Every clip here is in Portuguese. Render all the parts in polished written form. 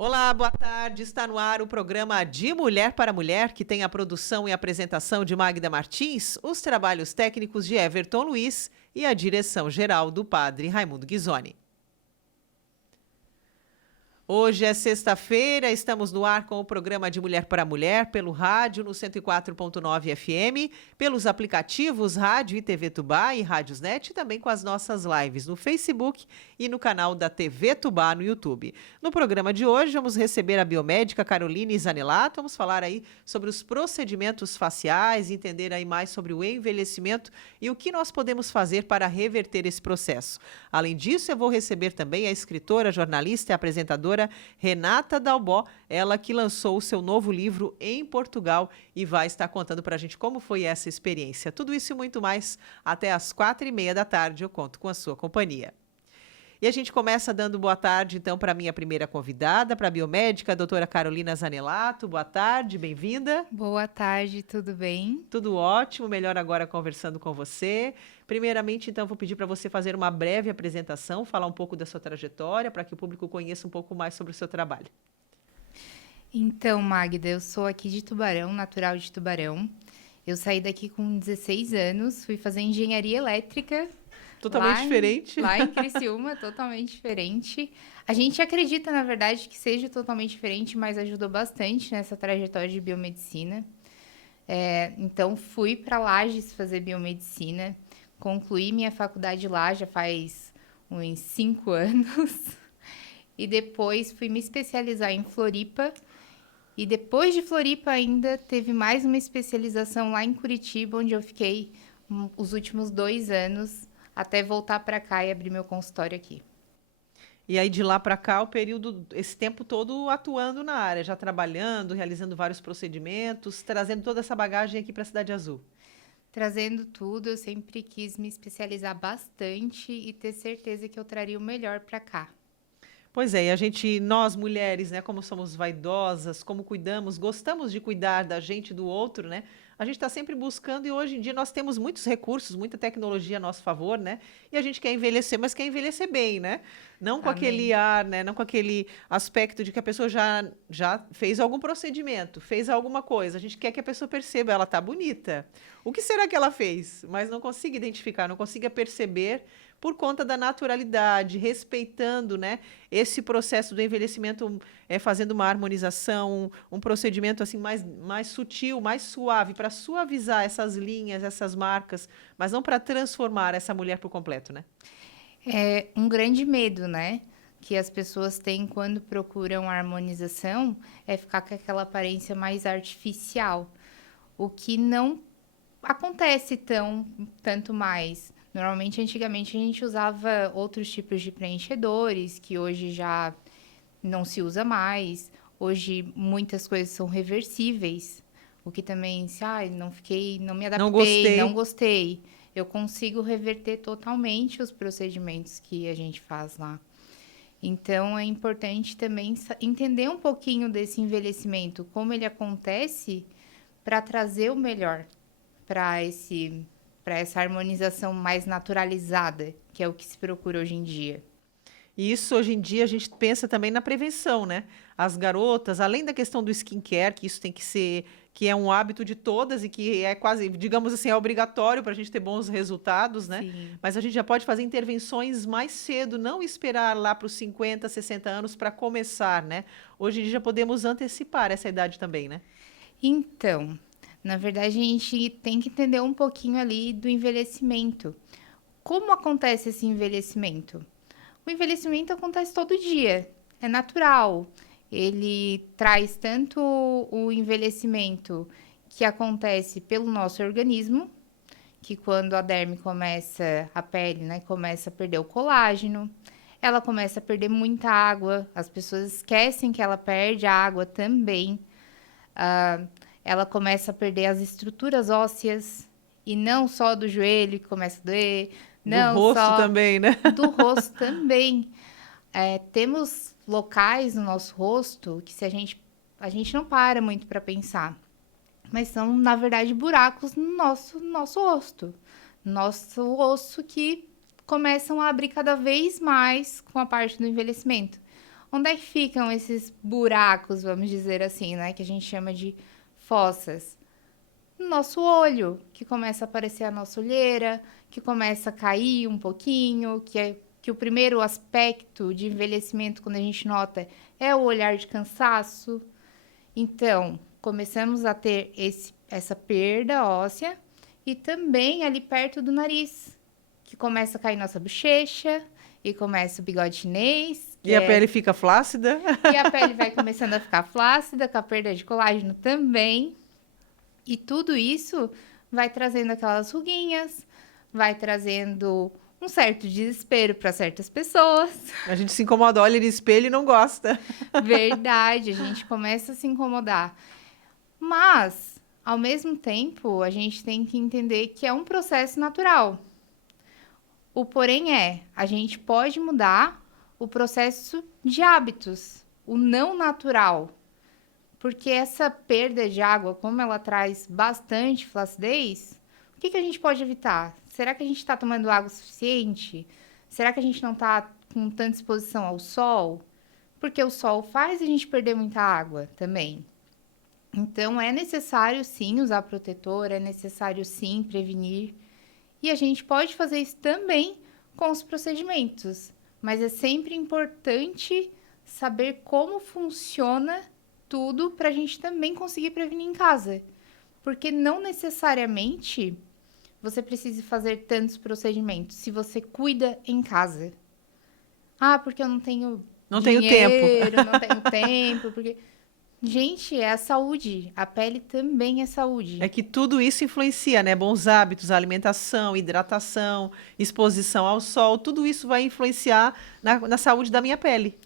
Olá, boa tarde. Está no ar o programa De Mulher para Mulher, que tem a produção e apresentação de Magda Martins, os trabalhos técnicos de Everton Luiz e a direção geral do padre Raimundo Ghisoni. Hoje é sexta-feira, estamos no ar com o programa de Mulher para Mulher, pelo rádio no 104.9 FM, pelos aplicativos Rádio e TV Tubá e Rádiosnet, e também com as nossas lives no Facebook e no canal da TV Tubá no YouTube. No programa de hoje, vamos receber a biomédica Caroline Zanelato, vamos falar aí sobre os procedimentos faciais, entender aí mais sobre o envelhecimento e o que nós podemos fazer para reverter esse processo. Além disso, eu vou receber também a escritora, jornalista e apresentadora Renata Dalbó, ela que lançou o seu novo livro em Portugal e vai estar contando para a gente como foi essa experiência. Tudo isso e muito mais até às 4h30 da tarde, eu conto com a sua companhia. E a gente começa dando boa tarde, então, para a minha primeira convidada, para a biomédica, a doutora Carolina Zanelato. Boa tarde, bem-vinda. Boa tarde, tudo bem? Tudo ótimo, melhor agora conversando com você. Primeiramente, então, vou pedir para você fazer uma breve apresentação, falar um pouco da sua trajetória, para que o público conheça um pouco mais sobre o seu trabalho. Então, Magda, eu sou aqui de Tubarão, natural de Tubarão. Eu saí daqui com 16 anos, fui fazer engenharia elétrica. Totalmente diferente. Lá em Criciúma, totalmente diferente. A gente acredita, na verdade, que seja totalmente diferente, mas ajudou bastante nessa trajetória de biomedicina. Então, fui para Lages fazer biomedicina, concluí minha faculdade lá já faz uns 5 anos. E depois fui me especializar em Floripa. E depois de Floripa ainda teve mais uma especialização lá em Curitiba, onde eu fiquei os últimos 2 anos, até voltar para cá e abrir meu consultório aqui. E aí, de lá para cá, esse tempo todo atuando na área, já trabalhando, realizando vários procedimentos, trazendo toda essa bagagem aqui para a Cidade Azul. Trazendo tudo, eu sempre quis me especializar bastante e ter certeza que eu traria o melhor para cá. Pois é, e nós mulheres, né, como somos vaidosas, como cuidamos, gostamos de cuidar da gente e do outro, né? A gente está sempre buscando e hoje em dia nós temos muitos recursos, muita tecnologia a nosso favor, né? E a gente quer envelhecer, mas quer envelhecer bem, né? Não com aquele Amém. ar, né? Não com aquele aspecto de que a pessoa já fez algum procedimento, fez alguma coisa. A gente quer que a pessoa perceba, ela está bonita. O que será que ela fez? Mas não consiga identificar, não consiga perceber por conta da naturalidade, respeitando, né, esse processo do envelhecimento, fazendo uma harmonização, um procedimento assim mais sutil, mais suave, para suavizar essas linhas, essas marcas, mas não para transformar essa mulher por completo, né? É um grande medo, né? Que as pessoas têm quando procuram harmonização, é ficar com aquela aparência mais artificial, o que não acontece tanto mais. Normalmente, antigamente, a gente usava outros tipos de preenchedores, que hoje já não se usa mais. Hoje, muitas coisas são reversíveis, o que também, não me Não adaptei, não gostei. gostei. Eu consigo reverter totalmente os procedimentos que a gente faz lá. Então, é importante também entender um pouquinho desse envelhecimento, como ele acontece, para trazer o melhor para essa harmonização mais naturalizada, que é o que se procura hoje em dia. E isso, hoje em dia, a gente pensa também na prevenção, né? As garotas, além da questão do skincare, que isso tem que ser, que é um hábito de todas e que é quase, digamos assim, é obrigatório para a gente ter bons resultados, né? Sim. Mas a gente já pode fazer intervenções mais cedo, não esperar lá para os 50, 60 anos para começar, né? Hoje em dia já podemos antecipar essa idade também, né? Então, na verdade, a gente tem que entender um pouquinho ali do envelhecimento. Como acontece esse envelhecimento? O envelhecimento acontece todo dia, é natural. Ele traz tanto o envelhecimento que acontece pelo nosso organismo, que quando a derme começa, a pele, né, começa a perder o colágeno, ela começa a perder muita água, as pessoas esquecem que ela perde a água também. Ela começa a perder as estruturas ósseas, e não só do joelho que começa a doer, Do não rosto só também, né? do rosto também. Temos locais no nosso rosto que a gente não para muito para pensar, mas são, na verdade, buracos no nosso rosto. Nosso osso que começam a abrir cada vez mais com a parte do envelhecimento. Onde é que ficam esses buracos, vamos dizer assim, né? Que a gente chama de fossas. No nosso olho, que começa a aparecer a nossa olheira, que começa a cair um pouquinho, que o primeiro aspecto de envelhecimento, quando a gente nota, é o olhar de cansaço. Então, começamos a ter essa perda óssea e também ali perto do nariz, que começa a cair nossa bochecha e começa o bigode chinês. E a pele fica flácida? E a pele vai começando a ficar flácida, com a perda de colágeno também. E tudo isso vai trazendo aquelas ruguinhas, vai trazendo um certo desespero para certas pessoas. A gente se incomoda, olha no espelho e não gosta. Verdade, a gente começa a se incomodar. Mas, ao mesmo tempo, a gente tem que entender que é um processo natural. O porém a gente pode mudar o processo de hábitos, o não natural. Porque essa perda de água, como ela traz bastante flacidez, o que a gente pode evitar? Será que a gente está tomando água suficiente? Será que a gente não está com tanta exposição ao sol? Porque o sol faz a gente perder muita água também. Então, é necessário sim usar protetor, é necessário sim prevenir. E a gente pode fazer isso também com os procedimentos. Mas é sempre importante saber como funciona tudo para a gente também conseguir prevenir em casa. Porque não necessariamente você precisa fazer tantos procedimentos se você cuida em casa. Ah, porque eu não tenho dinheiro, não tenho tempo, porque... Gente, é a saúde. A pele também é saúde. É que tudo isso influencia, né? Bons hábitos, alimentação, hidratação, exposição ao sol, tudo isso vai influenciar na saúde da minha pele.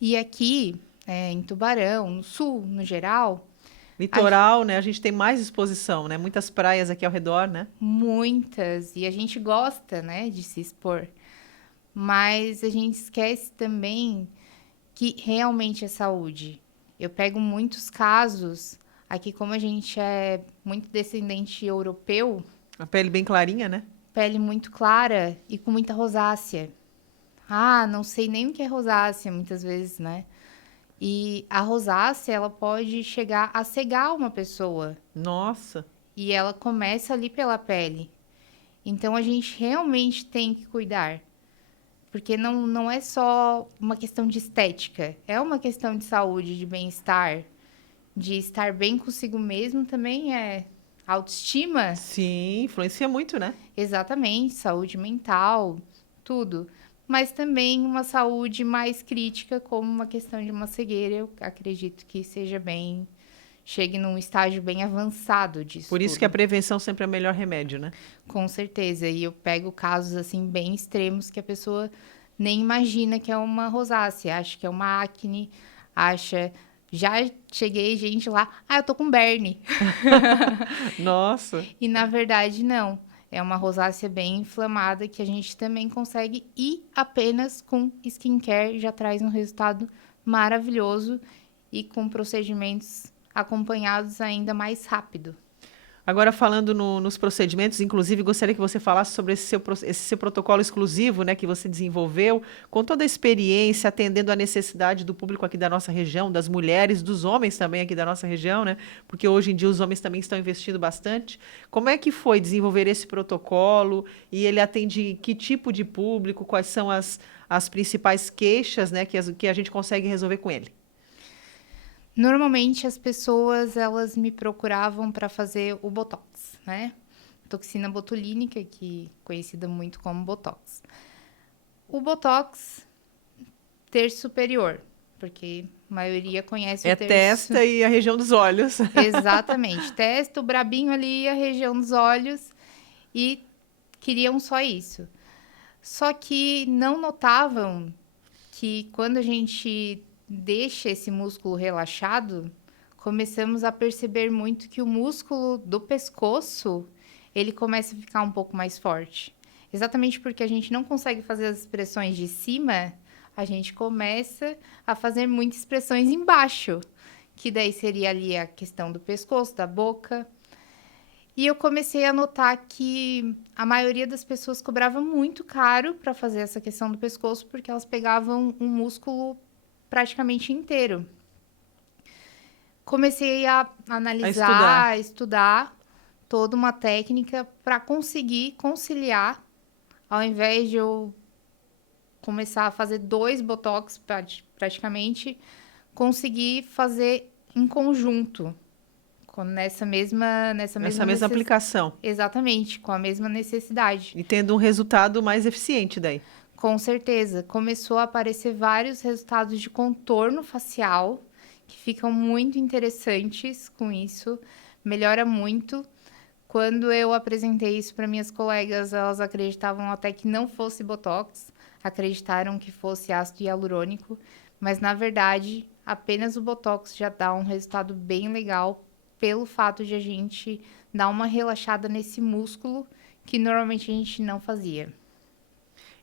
E aqui, em Tubarão, no sul, no geral... Litoral, né? A gente tem mais exposição, né? Muitas praias aqui ao redor, né? Muitas. E a gente gosta, né, de se expor. Mas a gente esquece também que realmente é saúde. Eu pego muitos casos, aqui como a gente é muito descendente europeu, A pele bem clarinha, né? pele muito clara e com muita rosácea. Ah, não sei nem o que é rosácea, muitas vezes, né? E a rosácea, ela pode chegar a cegar uma pessoa. Nossa. E ela começa ali pela pele. Então, a gente realmente tem que cuidar. Porque não é só uma questão de estética, é uma questão de saúde, de bem-estar, de estar bem consigo mesmo também é autoestima. Sim, influencia muito, né? Exatamente, saúde mental, tudo. Mas também uma saúde mais crítica, como uma questão de uma cegueira, eu acredito que seja bem, chegue num estágio bem avançado disso Por isso tudo. que a prevenção sempre é o melhor remédio, né? Com certeza. E eu pego casos assim bem extremos que a pessoa nem imagina que é uma rosácea, acha que é uma acne, acha. Já cheguei gente lá, eu tô com berne. Nossa. E na verdade não. É uma rosácea bem inflamada que a gente também consegue ir apenas com skincare, já traz um resultado maravilhoso e com procedimentos acompanhados ainda mais rápido. Agora, falando nos procedimentos, inclusive, gostaria que você falasse sobre esse seu protocolo exclusivo, né, que você desenvolveu, com toda a experiência, atendendo à necessidade do público aqui da nossa região, das mulheres, dos homens também aqui da nossa região, né, porque hoje em dia os homens também estão investindo bastante. Como é que foi desenvolver esse protocolo e ele atende que tipo de público, quais são as principais queixas, né, que a gente consegue resolver com ele? Normalmente as pessoas elas me procuravam para fazer o botox, né? Toxina botulínica, que é conhecida muito como botox. O botox terço superior, porque a maioria conhece É o terço. testa e a região dos olhos. Exatamente, testa, o brabinho ali, a região dos olhos e queriam só isso. Só que não notavam que quando a gente deixa esse músculo relaxado, começamos a perceber muito que o músculo do pescoço, ele começa a ficar um pouco mais forte. Exatamente porque a gente não consegue fazer as expressões de cima, a gente começa a fazer muitas expressões embaixo, que daí seria ali a questão do pescoço, da boca. E eu comecei a notar que a maioria das pessoas cobrava muito caro para fazer essa questão do pescoço, porque elas pegavam um músculo praticamente inteiro. Comecei a A analisar, a estudar toda uma técnica para conseguir conciliar, ao invés de eu começar a fazer 2 botox praticamente, conseguir fazer em conjunto, nessa mesma aplicação. Exatamente, com a mesma necessidade. E tendo um resultado mais eficiente daí. Com certeza. Começou a aparecer vários resultados de contorno facial, que ficam muito interessantes com isso. Melhora muito. Quando eu apresentei isso para minhas colegas, elas acreditavam até que não fosse Botox. Acreditaram que fosse ácido hialurônico. Mas, na verdade, apenas o Botox já dá um resultado bem legal pelo fato de a gente dar uma relaxada nesse músculo que normalmente a gente não fazia.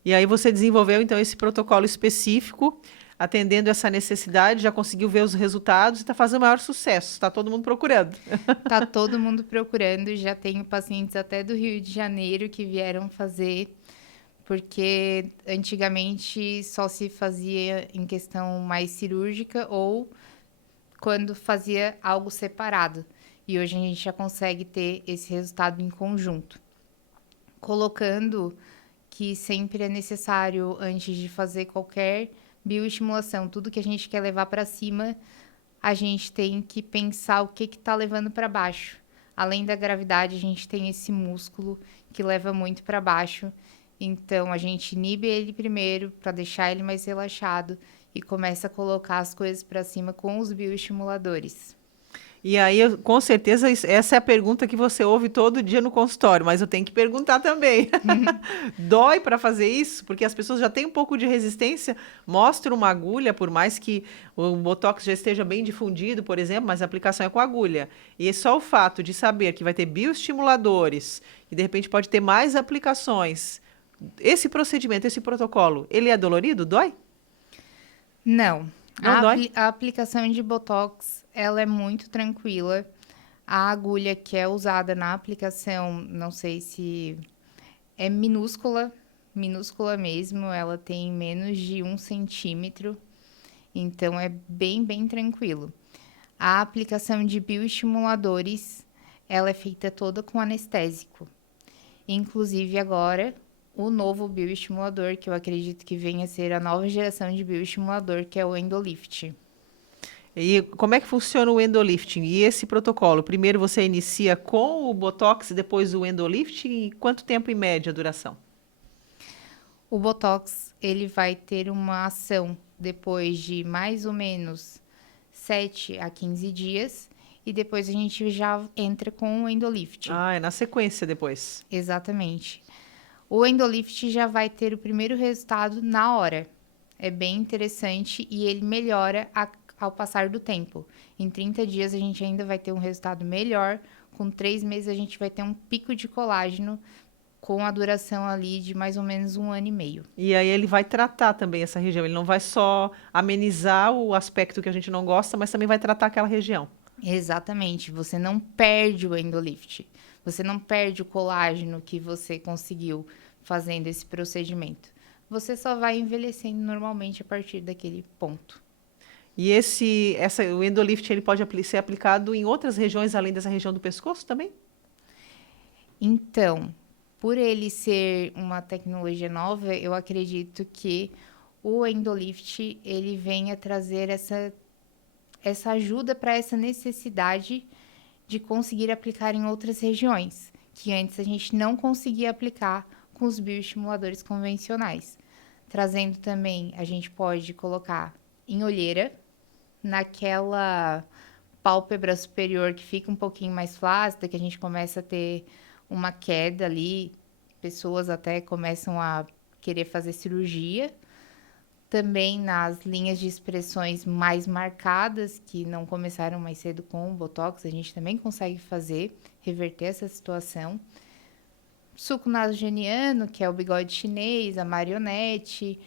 E aí você desenvolveu, então, esse protocolo específico, atendendo essa necessidade, já conseguiu ver os resultados e está fazendo maior sucesso. Está todo mundo procurando. Tá todo mundo procurando. Já tenho pacientes até do Rio de Janeiro que vieram fazer, porque antigamente só se fazia em questão mais cirúrgica ou quando fazia algo separado. E hoje a gente já consegue ter esse resultado em conjunto. Colocando que sempre é necessário, antes de fazer qualquer bioestimulação, tudo que a gente quer levar para cima, a gente tem que pensar o que está levando para baixo. Além da gravidade, a gente tem esse músculo que leva muito para baixo. Então, a gente inibe ele primeiro para deixar ele mais relaxado e começa a colocar as coisas para cima com os bioestimuladores. E aí, com certeza, essa é a pergunta que você ouve todo dia no consultório, mas eu tenho que perguntar também. Dói para fazer isso? Porque as pessoas já têm um pouco de resistência, mostra uma agulha, por mais que o Botox já esteja bem difundido, por exemplo, mas a aplicação é com agulha. E só o fato de saber que vai ter bioestimuladores, e de repente pode ter mais aplicações, esse procedimento, esse protocolo, ele é dolorido? Dói? Não. Não dói? A aplicação de Botox, ela é muito tranquila. A agulha que é usada na aplicação, não sei se é minúscula mesmo. Ela tem menos de 1 centímetro. Então, é bem, bem tranquilo. A aplicação de bioestimuladores, ela é feita toda com anestésico. Inclusive, agora, o novo bioestimulador, que eu acredito que venha a ser a nova geração de bioestimulador, que é o Endolift. E como é que funciona o endolifting? E esse protocolo? Primeiro você inicia com o Botox e depois o endolifting? E quanto tempo em média a duração? O Botox, ele vai ter uma ação depois de mais ou menos 7 a 15 dias. E depois a gente já entra com o Endolift. Ah, é na sequência depois. Exatamente. O Endolift já vai ter o primeiro resultado na hora. É bem interessante e ele melhora ao passar do tempo. Em 30 dias a gente ainda vai ter um resultado melhor. Com 3 meses a gente vai ter um pico de colágeno com a duração ali de mais ou menos 1 ano e meio. E aí ele vai tratar também essa região. Ele não vai só amenizar o aspecto que a gente não gosta, mas também vai tratar aquela região. Exatamente. Você não perde o Endolift. Você não perde o colágeno que você conseguiu fazendo esse procedimento. Você só vai envelhecendo normalmente a partir daquele ponto. E o endolift ele pode ser aplicado em outras regiões além dessa região do pescoço também? Então, por ele ser uma tecnologia nova, eu acredito que o Endolift ele venha trazer essa ajuda para essa necessidade de conseguir aplicar em outras regiões, que antes a gente não conseguia aplicar com os bioestimuladores convencionais. Trazendo também, a gente pode colocar em olheira, naquela pálpebra superior que fica um pouquinho mais flácida, que a gente começa a ter uma queda ali, pessoas até começam a querer fazer cirurgia. Também nas linhas de expressões mais marcadas, que não começaram mais cedo com o Botox, a gente também consegue reverter essa situação. Suco nasogeniano, que é o bigode chinês, a marionete,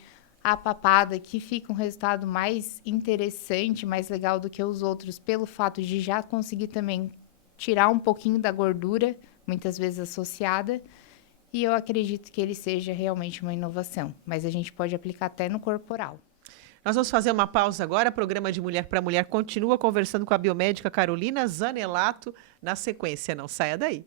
a papada, que fica um resultado mais interessante, mais legal do que os outros, pelo fato de já conseguir também tirar um pouquinho da gordura, muitas vezes associada. E eu acredito que ele seja realmente uma inovação, mas a gente pode aplicar até no corporal. Nós vamos fazer uma pausa agora. O programa de Mulher para Mulher continua conversando com a biomédica Carolina Zanelato na sequência. Não saia daí.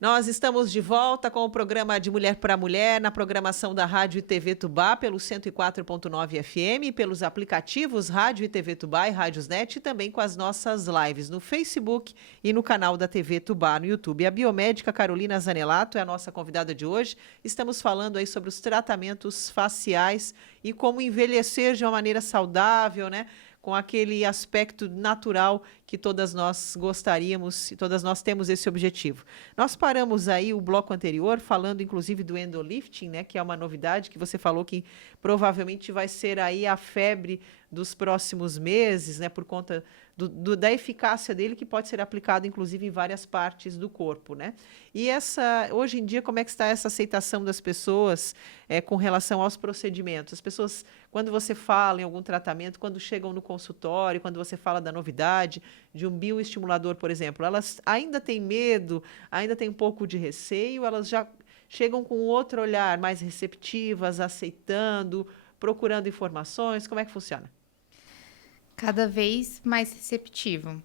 Nós estamos de volta com o programa de Mulher para Mulher, na programação da Rádio e TV Tubá, pelo 104.9 FM, pelos aplicativos Rádio e TV Tubá e Rádiosnet, e também com as nossas lives no Facebook e no canal da TV Tubá no YouTube. A biomédica Carolina Zanelato é a nossa convidada de hoje. Estamos falando aí sobre os tratamentos faciais e como envelhecer de uma maneira saudável, né? Com aquele aspecto natural que todas nós gostaríamos e todas nós temos esse objetivo. Nós paramos aí o bloco anterior falando inclusive do endolifting, né, que é uma novidade que você falou que provavelmente vai ser aí a febre dos próximos meses, né, por conta da eficácia dele, que pode ser aplicado inclusive em várias partes do corpo, né? E hoje em dia, como é que está essa aceitação das pessoas com relação aos procedimentos? As pessoas, quando você fala em algum tratamento, quando chegam no consultório, quando você fala da novidade, de um bioestimulador, por exemplo, elas ainda têm medo, ainda têm um pouco de receio, elas já chegam com outro olhar, mais receptivas, aceitando, procurando informações? Como é que funciona? Cada vez mais receptivo.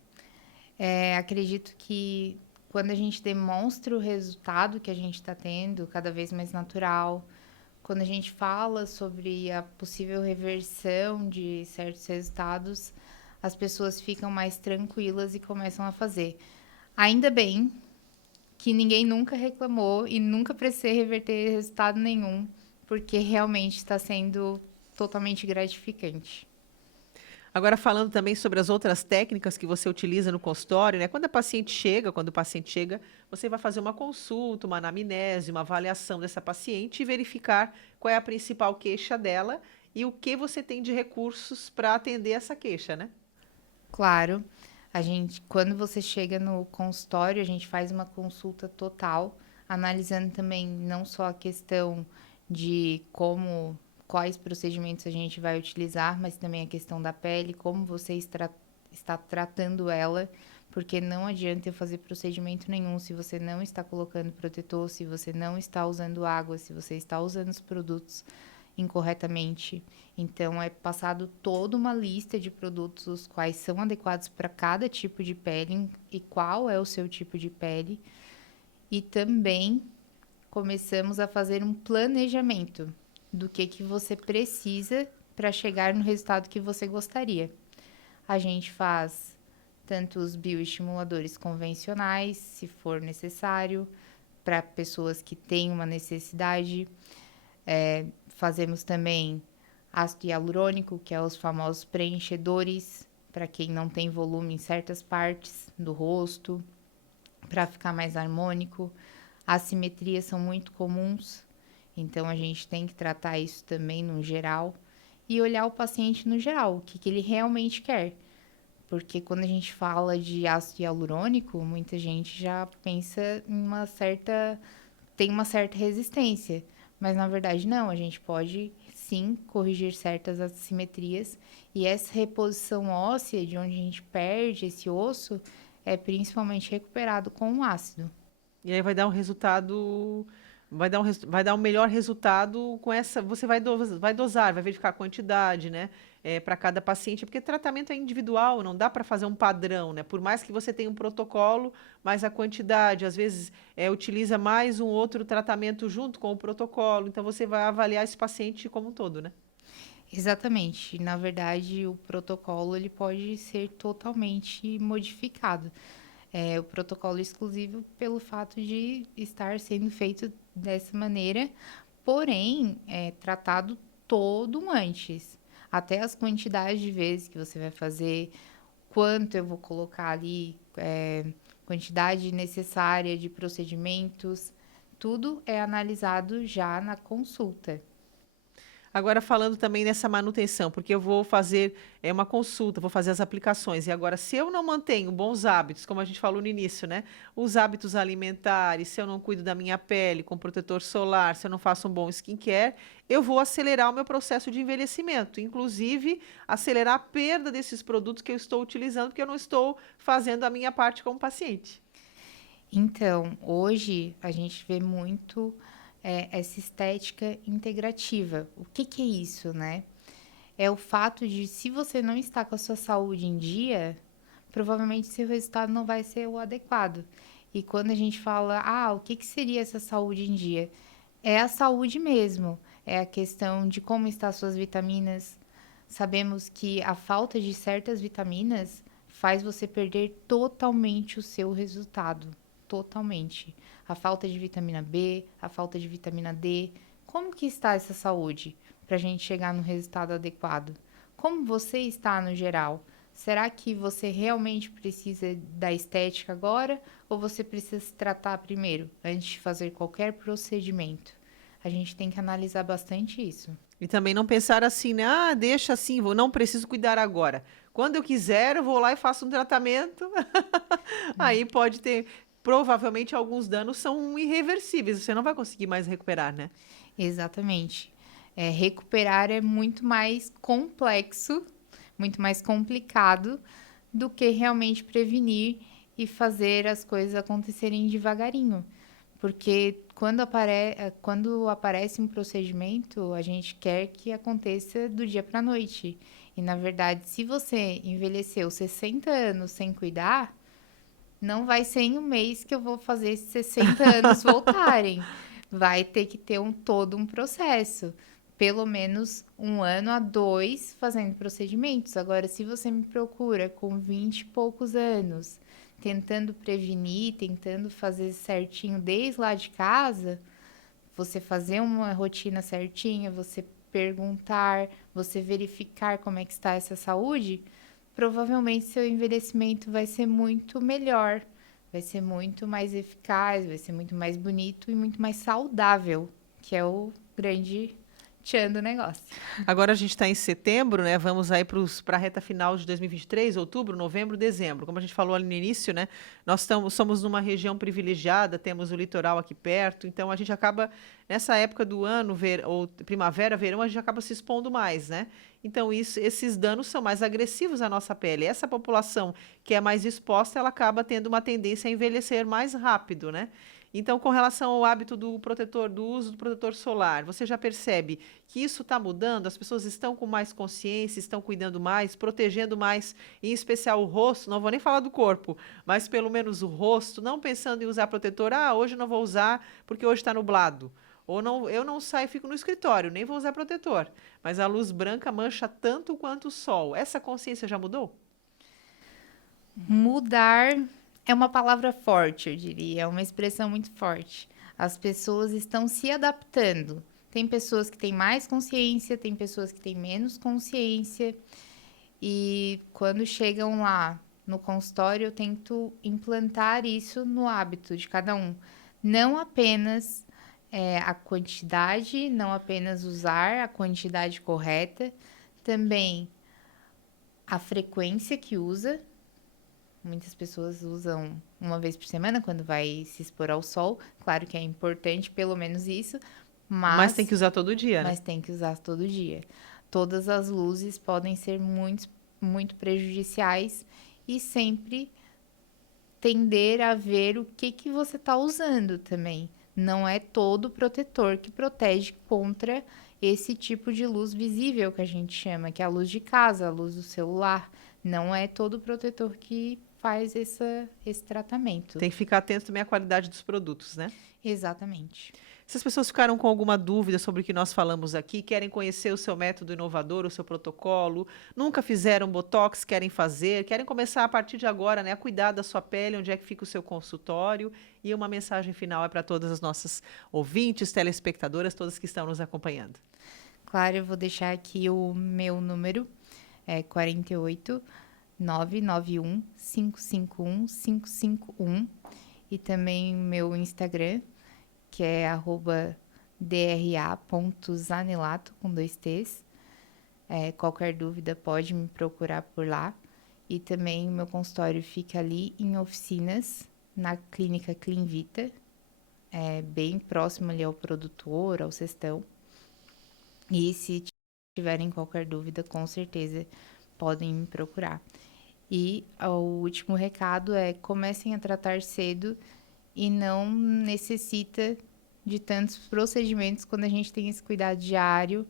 Acredito que quando a gente demonstra o resultado que a gente está tendo, cada vez mais natural, quando a gente fala sobre a possível reversão de certos resultados, as pessoas ficam mais tranquilas e começam a fazer. Ainda bem que ninguém nunca reclamou e nunca precisei reverter resultado nenhum, porque realmente está sendo totalmente gratificante. Agora, falando também sobre as outras técnicas que você utiliza no consultório, né? Quando o paciente chega, você vai fazer uma consulta, uma anamnese, uma avaliação dessa paciente e verificar qual é a principal queixa dela e o que você tem de recursos para atender essa queixa, né? Claro, quando você chega no consultório, a gente faz uma consulta total, analisando também não só a questão de quais procedimentos a gente vai utilizar, mas também a questão da pele, como você está tratando ela, porque não adianta eu fazer procedimento nenhum se você não está colocando protetor, se você não está usando água, se você está usando os produtos incorretamente. Então, é passado toda uma lista de produtos os quais são adequados para cada tipo de pele e qual é o seu tipo de pele. E também começamos a fazer um planejamento do que você precisa para chegar no resultado que você gostaria. A gente faz tanto os bioestimuladores convencionais, se for necessário, para pessoas que têm uma necessidade. Fazemos também ácido hialurônico, que é os famosos preenchedores, para quem não tem volume em certas partes do rosto, para ficar mais harmônico. Assimetrias são muito comuns, então a gente tem que tratar isso também no geral e olhar o paciente no geral, o que ele realmente quer. Porque quando a gente fala de ácido hialurônico, muita gente já pensa tem uma certa resistência. Mas, na verdade, não. A gente pode, sim, corrigir certas assimetrias. E essa reposição óssea, de onde a gente perde esse osso, é principalmente recuperado com o ácido. E aí vai dar um resultado, vai dar um melhor resultado com essa. Você vai dosar, vai verificar a quantidade, né? Para cada paciente, porque tratamento é individual, não dá para fazer um padrão, né? Por mais que você tenha um protocolo, mas a quantidade, às vezes, utiliza mais um outro tratamento junto com o protocolo, então você vai avaliar esse paciente como um todo, né? Exatamente. Na verdade, o protocolo ele pode ser totalmente modificado. O protocolo exclusivo pelo fato de estar sendo feito dessa maneira, porém, tratado todo antes. Até as quantidades de vezes que você vai fazer, quanto eu vou colocar ali, quantidade necessária de procedimentos, tudo é analisado já na consulta. Agora, falando também nessa manutenção, porque eu vou fazer uma consulta, vou fazer as aplicações. E agora, se eu não mantenho bons hábitos, como a gente falou no início, né? Os hábitos alimentares, se eu não cuido da minha pele com protetor solar, se eu não faço um bom skincare, eu vou acelerar o meu processo de envelhecimento. Inclusive, acelerar a perda desses produtos que eu estou utilizando, porque eu não estou fazendo a minha parte como paciente. Então, hoje a gente vê muito essa estética integrativa. O que é isso, né? é o fato de, se você não está com a sua saúde em dia, provavelmente seu resultado não vai ser o adequado. E quando a gente fala, o que seria essa saúde em dia? É a saúde mesmo, é a questão de como estão as suas vitaminas. Sabemos que a falta de certas vitaminas faz você perder totalmente o seu resultado, totalmente. A falta de vitamina B, a falta de vitamina D. Como que está essa saúde para a gente chegar no resultado adequado? Como você está no geral? Será que você realmente precisa da estética agora ou você precisa se tratar primeiro, antes de fazer qualquer procedimento? A gente tem que analisar bastante isso. E também não pensar assim, né? Deixa assim, não preciso cuidar agora. Quando eu quiser, eu vou lá e faço um tratamento. Aí pode ter, provavelmente alguns danos são irreversíveis, você não vai conseguir mais recuperar, né? Exatamente. Recuperar é muito mais complexo, muito mais complicado do que realmente prevenir e fazer as coisas acontecerem devagarinho. Porque quando aparece um procedimento, a gente quer que aconteça do dia para a noite. E, na verdade, se você envelheceu 60 anos sem cuidar, não vai ser em um mês que eu vou fazer esses 60 anos voltarem. Vai ter que ter todo um processo. Pelo menos 1 a 2 fazendo procedimentos. Agora, se você me procura com 20 e poucos anos, tentando prevenir, tentando fazer certinho desde lá de casa, você fazer uma rotina certinha, você perguntar, você verificar como é que está essa saúde, provavelmente seu envelhecimento vai ser muito melhor, vai ser muito mais eficaz, vai ser muito mais bonito e muito mais saudável, que é o grande tchan do negócio. Agora a gente está em setembro, né? Vamos aí para a reta final de 2023, outubro, novembro, dezembro. Como a gente falou ali no início, né? Nós somos numa região privilegiada, temos o litoral aqui perto, então a gente acaba, nessa época do ano, ou primavera, verão, a gente acaba se expondo mais, né? Então esses danos são mais agressivos à nossa pele. Essa população que é mais exposta, ela acaba tendo uma tendência a envelhecer mais rápido, né? Então, com relação ao hábito do protetor, do uso do protetor solar, você já percebe que isso está mudando? As pessoas estão com mais consciência, estão cuidando mais, protegendo mais, em especial o rosto, não vou nem falar do corpo, mas pelo menos o rosto, não pensando em usar protetor, hoje não vou usar porque hoje está nublado. Ou não, eu não saio, fico no escritório, nem vou usar protetor. Mas a luz branca mancha tanto quanto o sol. Essa consciência já mudou? Mudar é uma palavra forte, eu diria, é uma expressão muito forte. As pessoas estão se adaptando. Tem pessoas que têm mais consciência, tem pessoas que têm menos consciência. E quando chegam lá no consultório, eu tento implantar isso no hábito de cada um. Não apenas a quantidade, não apenas usar a quantidade correta, também a frequência que usa. Muitas pessoas usam uma vez por semana quando vai se expor ao sol. Claro que é importante, pelo menos isso, Mas tem mas que usar todo dia, né? tem que usar todo dia. Todas as luzes podem ser muito prejudiciais e sempre tender a ver o que você está usando também. Não é todo protetor que protege contra esse tipo de luz visível que a gente chama, que é a luz de casa, a luz do celular. Não é todo protetor que faz esse tratamento. Tem que ficar atento também à qualidade dos produtos, né? Exatamente. Se as pessoas ficaram com alguma dúvida sobre o que nós falamos aqui, querem conhecer o seu método inovador, o seu protocolo, nunca fizeram botox, querem fazer, querem começar a partir de agora, né, a cuidar da sua pele, onde é que fica o seu consultório. E uma mensagem final é para todas as nossas ouvintes, telespectadoras, todas que estão nos acompanhando. Claro, eu vou deixar aqui o meu número, 48 991 551 551, e também meu Instagram, que é @dra.zanelato, com 2 T's. Qualquer dúvida pode me procurar por lá. E também o meu consultório fica ali em Oficinas, na clínica Clinvita, bem próximo ali ao produtor, ao Cestão. E se tiverem qualquer dúvida, com certeza podem me procurar. E o último recado é: comecem a tratar cedo e não necessita de tantos procedimentos quando a gente tem esse cuidado diário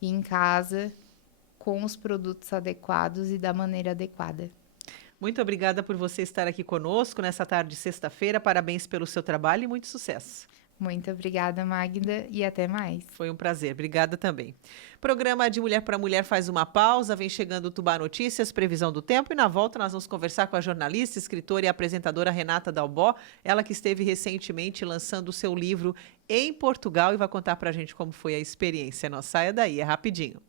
e em casa com os produtos adequados e da maneira adequada. Muito obrigada por você estar aqui conosco nessa tarde de sexta-feira. Parabéns pelo seu trabalho e muito sucesso. Muito obrigada, Magda, e até mais. Foi um prazer. Obrigada também. Programa de Mulher para Mulher faz uma pausa, vem chegando o Tubá Notícias, previsão do tempo, e na volta nós vamos conversar com a jornalista, escritora e apresentadora Renata Dalbó, ela que esteve recentemente lançando o seu livro em Portugal e vai contar para a gente como foi a experiência. Não saia daí, é rapidinho.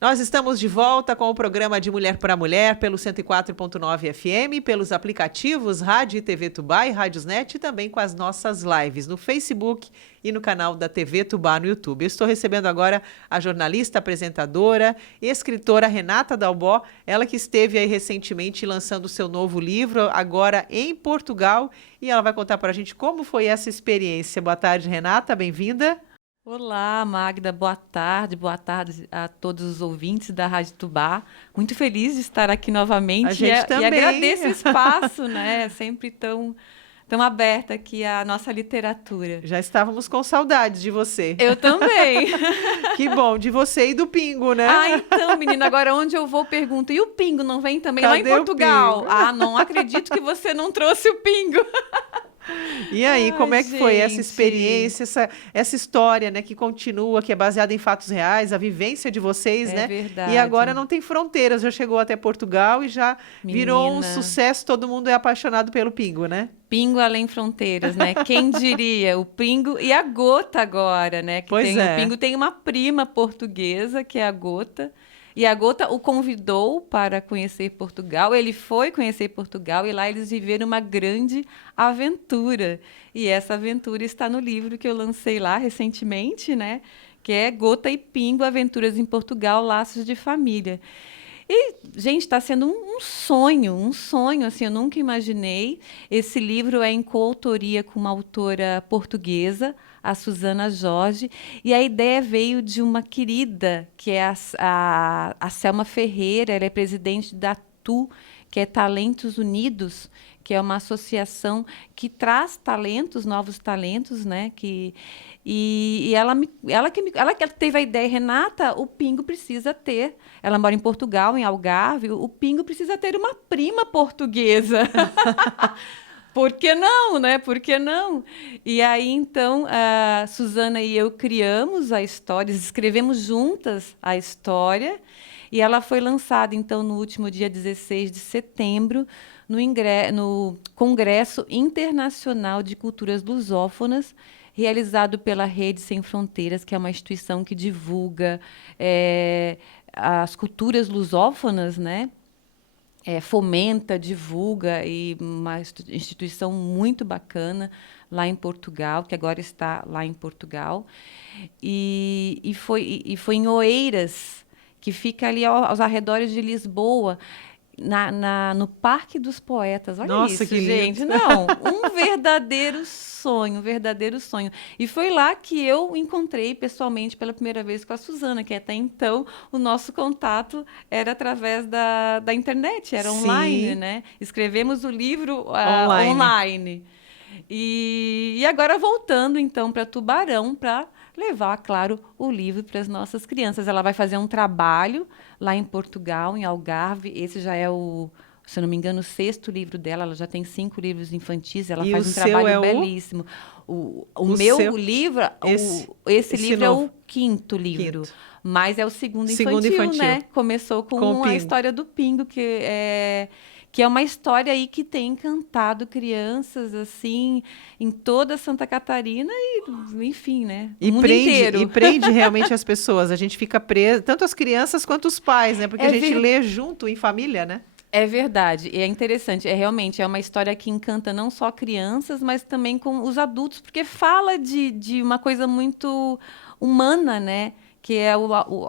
Nós estamos de volta com o programa de Mulher para Mulher pelo 104.9 FM, pelos aplicativos Rádio e TV Tubá e Rádiosnet e também com as nossas lives no Facebook e no canal da TV Tubá no YouTube. Eu estou recebendo agora a jornalista, apresentadora e escritora Renata Dalbó, ela que esteve aí recentemente lançando o seu novo livro, agora em Portugal, e ela vai contar para a gente como foi essa experiência. Boa tarde, Renata, bem-vinda. Olá, Magda, boa tarde a todos os ouvintes da Rádio Tubá. Muito feliz de estar aqui novamente. A gente também. E agradeço o espaço, né? Sempre tão aberta aqui a nossa literatura. Já estávamos com saudades de você. Eu também. Que bom, de você e do Pingo, né? Ah, então, menina, agora onde eu vou pergunto, e o Pingo não vem também Cadê lá em Portugal? o Pingo? Ah, não acredito que você não trouxe o Pingo. E aí, Ai, como é que foi essa gente. experiência, essa história, né, que continua, que é baseada em fatos reais, a vivência de vocês, É né? verdade. E agora não tem fronteiras, já chegou até Portugal e já virou um Menina. sucesso, todo mundo é apaixonado pelo Pingo, né? Pingo além fronteiras, né? Quem diria? O Pingo e a Gota agora, né? Pois é. O Pingo tem uma prima portuguesa, que é a Gota. E a Gota o convidou para conhecer Portugal. Ele foi conhecer Portugal e lá eles viveram uma grande aventura. E essa aventura está no livro que eu lancei lá recentemente, né? Que é Gota e Pingo, Aventuras em Portugal, Laços de Família. E, gente, está sendo um sonho, assim, eu nunca imaginei. Esse livro é em coautoria com uma autora portuguesa, a Susana Jorge, e a ideia veio de uma querida, que é a Selma Ferreira, ela é presidente da TU, que é Talentos Unidos, que é uma associação que traz talentos, novos talentos, né? E ela que teve a ideia, Renata, o Pingo precisa ter. Ela mora em Portugal, em Algarve. O Pingo precisa ter uma prima portuguesa. Por que não, né? Por que não? E aí, então, a Susana e eu criamos a história, escrevemos juntas a história, e ela foi lançada, então, no último dia 16 de setembro, no Congresso Internacional de Culturas Lusófonas, realizado pela Rede Sem Fronteiras, que é uma instituição que divulga as culturas lusófonas, né? Fomenta, divulga, e uma instituição muito bacana lá em Portugal, que agora está lá em Portugal. E foi em Oeiras, que fica ali aos arredores de Lisboa, no Parque dos Poetas. Olha Nossa, isso, que lindo. gente. Não, um verdadeiro sonho, um verdadeiro sonho. E foi lá que eu encontrei pessoalmente pela primeira vez com a Susana, que até então o nosso contato era através da internet, era online, Sim. né? Escrevemos o livro Online. online. E agora voltando então para Tubarão para levar, claro, o livro para as nossas crianças. Ela vai fazer um trabalho lá em Portugal, em Algarve. Esse já é se eu não me engano, o 6º livro dela. Ela já tem 5 livros infantis. Ela E faz o um seu trabalho é o? belíssimo. O O meu seu? livro, Esse livro novo. é o 5º livro. Quinto. Mas é o segundo Segundo infantil, infantil. né? Começou Com o com a Pingo. história do Pingo, que é uma história aí que tem encantado crianças, assim, em toda Santa Catarina e, enfim, né? E O mundo inteiro. prende realmente as pessoas. A gente fica preso, tanto as crianças quanto os pais, né? Porque É a gente ver- lê junto em família, né? É verdade, e é interessante, realmente uma história que encanta não só crianças, mas também com os adultos, porque fala de uma coisa muito humana, né? Que é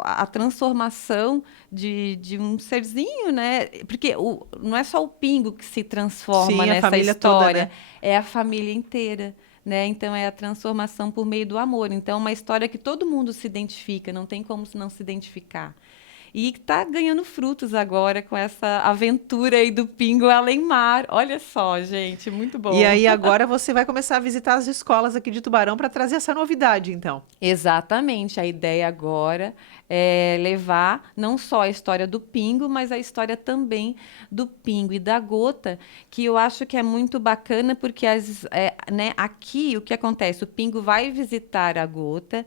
a transformação de um serzinho, né? Porque não é só o Pingo que se transforma Sim, a nessa família toda, história, né? é a família inteira. Né? Então, é a transformação por meio do amor. Então, é uma história que todo mundo se identifica, não tem como não se identificar. E está ganhando frutos agora com essa aventura aí do Pingo Além Mar. Olha só, gente, muito bom. E aí agora você vai começar a visitar as escolas aqui de Tubarão para trazer essa novidade, então. Exatamente. A ideia agora é levar não só a história do Pingo, mas a história também do Pingo e da Gota, que eu acho que é muito bacana, porque né, aqui o que acontece? O Pingo vai visitar a Gota,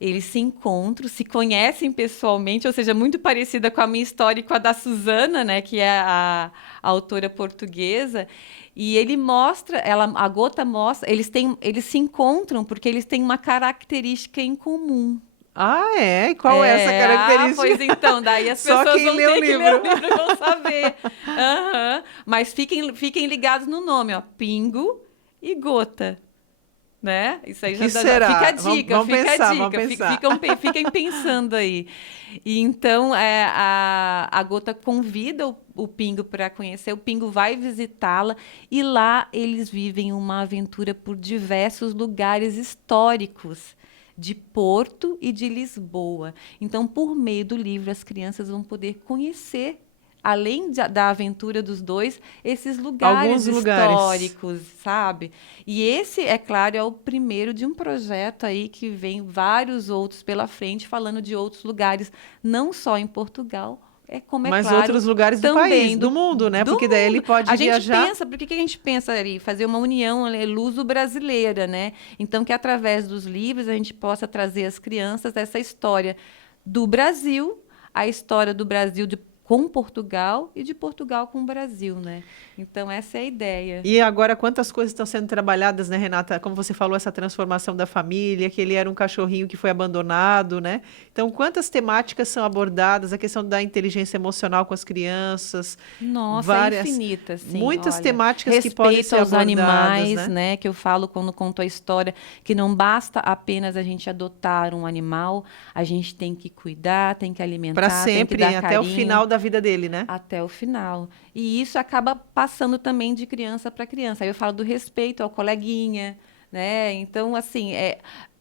eles se encontram, se conhecem pessoalmente, ou seja, muito parecida com a minha história e com a da Susana, né, que é a autora portuguesa. E ele mostra, a Gota mostra, eles se encontram porque eles têm uma característica em comum. Ah, é? E qual é essa característica? Pois então, daí as Só pessoas quem vão lê o ter que livro. ler o livro e vão saber. Aham. Mas fiquem ligados no nome, ó, Pingo e Gota. Né? Isso aí Que já será? fica a dica, Vamos fica pensar, a dica. vamos pensar. Fiquem pensando aí. E então a Gota convida o Pingo para conhecer, o Pingo vai visitá-la e lá eles vivem uma aventura por diversos lugares históricos de Porto e de Lisboa. Então, por meio do livro, as crianças vão poder conhecer, além da aventura dos dois, esses lugares Alguns lugares. históricos, sabe? E esse, é claro, é o primeiro de um projeto aí que vem vários outros pela frente, falando de outros lugares, não só em Portugal, Mas claro, outros lugares do também país, do mundo, né? do Porque daí ele mundo. pode A gente viajar. pensa, por que a gente pensa ali? Fazer uma união luso-brasileira, né? Então, que através dos livros a gente possa trazer às crianças essa história do Brasil, a história do Brasil com Portugal e de Portugal com o Brasil, né? Então, essa é a ideia. E agora, quantas coisas estão sendo trabalhadas, né, Renata? Como você falou, essa transformação da família, que ele era um cachorrinho que foi abandonado, né? Então, quantas temáticas são abordadas? A questão da inteligência emocional com as crianças. Nossa, várias, é infinita, sim. muitas Olha, temáticas que podem ser respeito aos abordadas, animais, né? Que eu falo quando conto a história, que não basta apenas a gente adotar um animal, a gente tem que cuidar, tem que alimentar, Para tem que sempre, dar até o carinho. final da vida dele, né? Até o final. E isso acaba passando também de criança para criança. Aí eu falo do respeito ao coleguinha, né? Então, assim,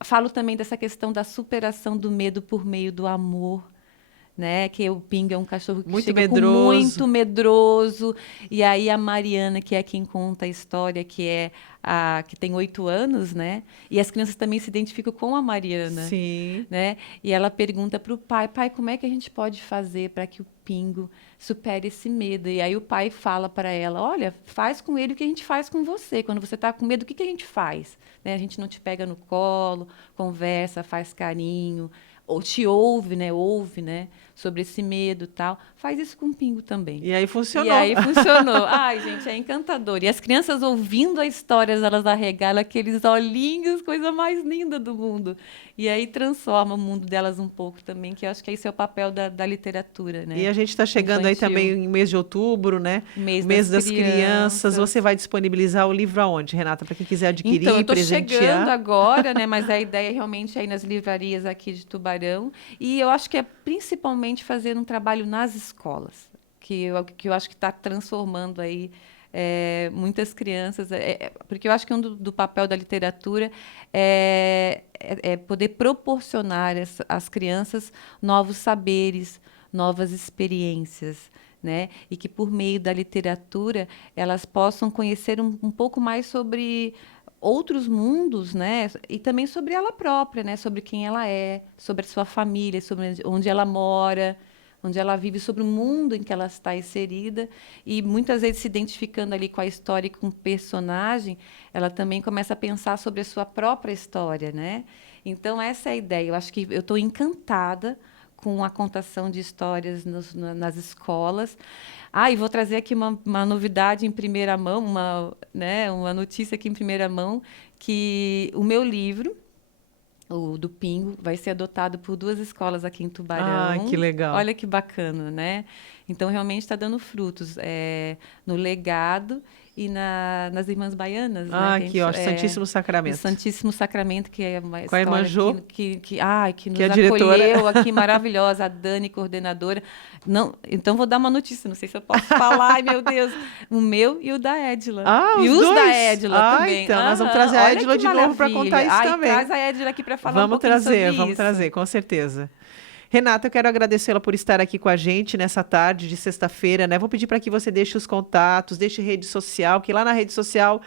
falo também dessa questão da superação do medo por meio do amor, né? Que o Pingo é um cachorro que Muito chega medroso. muito medroso. E aí a Mariana, que é quem conta a história, que tem 8 anos, né? E as crianças também se identificam com a Mariana. Sim. Né? E ela pergunta para o pai, como é que a gente pode fazer para que o Pingo supere esse medo? E aí o pai fala para ela, olha, faz com ele o que a gente faz com você. Quando você está com medo, o que a gente faz? Né? A gente não te pega no colo, conversa, faz carinho, ou te ouve, né? Sobre esse medo e tal. Faz isso com o Pingo também. E aí funcionou. E aí funcionou. Ai, gente, é encantador. E as crianças ouvindo a história, elas arregalam aqueles olhinhos, coisa mais linda do mundo. E aí transforma o mundo delas um pouco também, que eu acho que esse é o papel da literatura, né? E a gente está chegando aí Infantil. também em mês de outubro, né? Mês das crianças. Você vai disponibilizar o livro aonde, Renata? Para quem quiser adquirir, então, eu estou presentear. chegando agora, né? Mas a ideia é realmente aí nas livrarias aqui de Tubarão. E eu acho que é principalmente fazer um trabalho nas escolas, que eu acho que está transformando aí muitas crianças, porque eu acho que do papel da literatura é poder proporcionar às crianças novos saberes, novas experiências, né? E que por meio da literatura elas possam conhecer um pouco mais sobre outros mundos, né? E também sobre ela própria, né? Sobre quem ela é, sobre a sua família, sobre onde ela mora, onde ela vive, sobre o mundo em que ela está inserida. E muitas vezes se identificando ali com a história e com o personagem, ela também começa a pensar sobre a sua própria história, né? Então, essa é a ideia. Eu acho que eu estou encantada com a contação de histórias nas escolas. E vou trazer aqui uma novidade em primeira mão, uma notícia aqui em primeira mão, que o meu livro, o do Pingo, vai ser adotado por 2 escolas aqui em Tubarão. Ah, que legal. Olha que bacana, né? Então, realmente está dando frutos no legado e nas Irmãs Baianas. Ah, né? aqui, ó, Santíssimo O Sacramento. Santíssimo Sacramento, que é uma Com a irmã história Jo, que nos que é a diretora. acolheu aqui, maravilhosa, a Dani, coordenadora. Não, então, vou dar uma notícia, não sei se eu posso falar, ai meu Deus, o meu e o da Edila. E os dois? da Edila também. Então, nós vamos trazer a Olha Edila que de novo para maravilha. contar isso também. Traz a Edila aqui para falar Vamos um pouquinho sobre trazer, isso. com certeza. Renata, eu quero agradecê-la por estar aqui com a gente nessa tarde de sexta-feira, né? Vou pedir para que você deixe os contatos, deixe rede social, que lá na rede social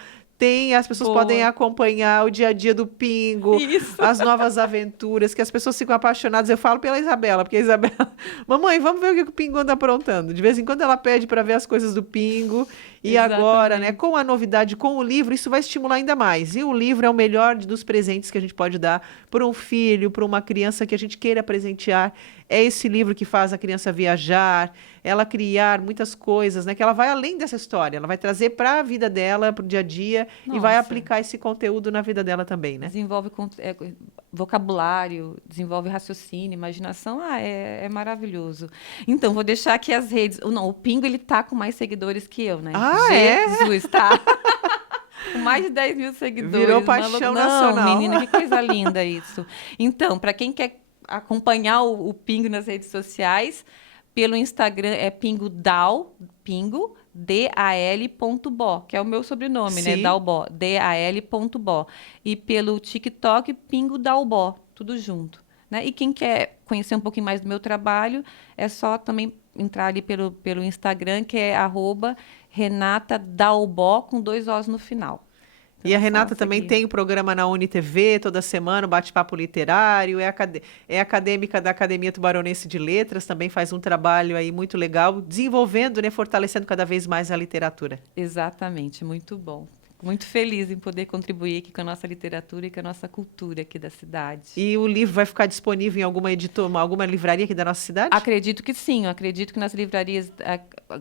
as pessoas Boa. podem acompanhar o dia a dia do Pingo, Isso. as novas aventuras, que as pessoas ficam apaixonadas. Eu falo pela Isabela, porque a Isabela, mamãe, vamos ver o que o Pingo anda aprontando. De vez em quando ela pede para ver as coisas do Pingo. E agora, né, com a novidade, com o livro, isso vai estimular ainda mais. E o livro é o melhor dos presentes que a gente pode dar para um filho, para uma criança que a gente queira presentear. É esse livro que faz a criança viajar, ela criar muitas coisas, né? Que ela vai além dessa história, ela vai trazer para a vida dela, para o dia a dia, e vai Nossa. aplicar esse conteúdo na vida dela também, né? Desenvolve vocabulário, desenvolve raciocínio, imaginação. É maravilhoso. Então, vou deixar aqui as redes. Não, o Pingo, ele tá com mais seguidores que eu, né? Jesus, tá? Com mais de 10 mil seguidores. Virou paixão nacional. Menina, que coisa linda isso. Então, para quem quer acompanhar o Pingo nas redes sociais, pelo Instagram é pingodal, Pingo, dal.bo, que é o meu sobrenome, né? Sim. Dalbo, dal.bo. E pelo TikTok, Pingo Dalbo, tudo junto. Né? E quem quer conhecer um pouquinho mais do meu trabalho, é só também entrar ali pelo Instagram, que é @renatadalbo, com 2 Os no final. Então, E a é só Renata também seguir. tem o programa na UniTV toda semana, o Bate-Papo Literário, é acadêmica da Academia Tubaronense de Letras, também faz um trabalho aí muito legal, desenvolvendo, né, fortalecendo cada vez mais a literatura. Exatamente, muito bom. Muito feliz em poder contribuir aqui com a nossa literatura e com a nossa cultura aqui da cidade. E o livro vai ficar disponível em alguma editora, alguma livraria aqui da nossa cidade? Acredito que sim, eu acredito que nas livrarias,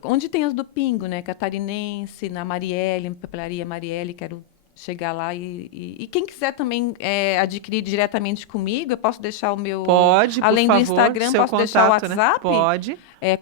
onde tem as do Pingo, né, Catarinense, na Marielle, Papelaria Marielle, quero chegar lá e quem quiser também adquirir diretamente comigo, eu posso deixar o meu... Pode, por além favor, do Instagram, seu posso deixar o contato, né? WhatsApp? Pode. É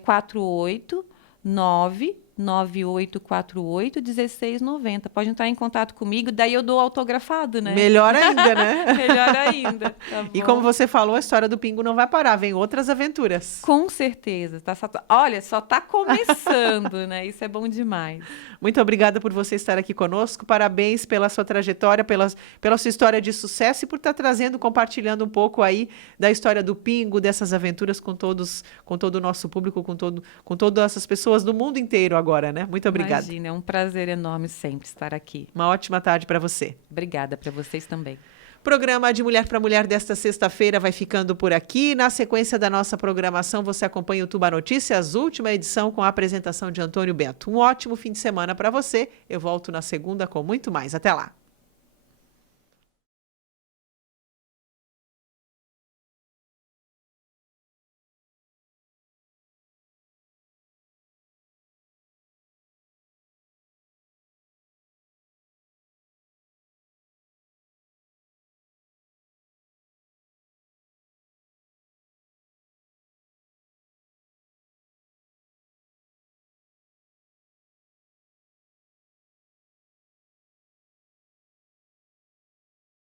489-9848-1690. Pode entrar em contato comigo, daí eu dou autografado, né? Melhor ainda, né? Melhor ainda. Tá E bom? como você falou, a história do Pingo não vai parar, vem outras aventuras. Com certeza. Olha, só está começando, né? Isso é bom demais. Muito obrigada por você estar aqui conosco. Parabéns pela sua trajetória, pela sua história de sucesso e por estar trazendo, compartilhando um pouco aí da história do Pingo, dessas aventuras com todo o nosso público, com todas essas pessoas do mundo inteiro agora, né? Muito obrigada. Imagina, é um prazer enorme sempre estar aqui. Uma ótima tarde para você. Obrigada para vocês também. Programa de Mulher para Mulher desta sexta-feira vai ficando por aqui. Na sequência da nossa programação, você acompanha o Tuba Notícias, última edição com a apresentação de Antônio Bento. Um ótimo fim de semana para você. Eu volto na segunda com muito mais. Até lá.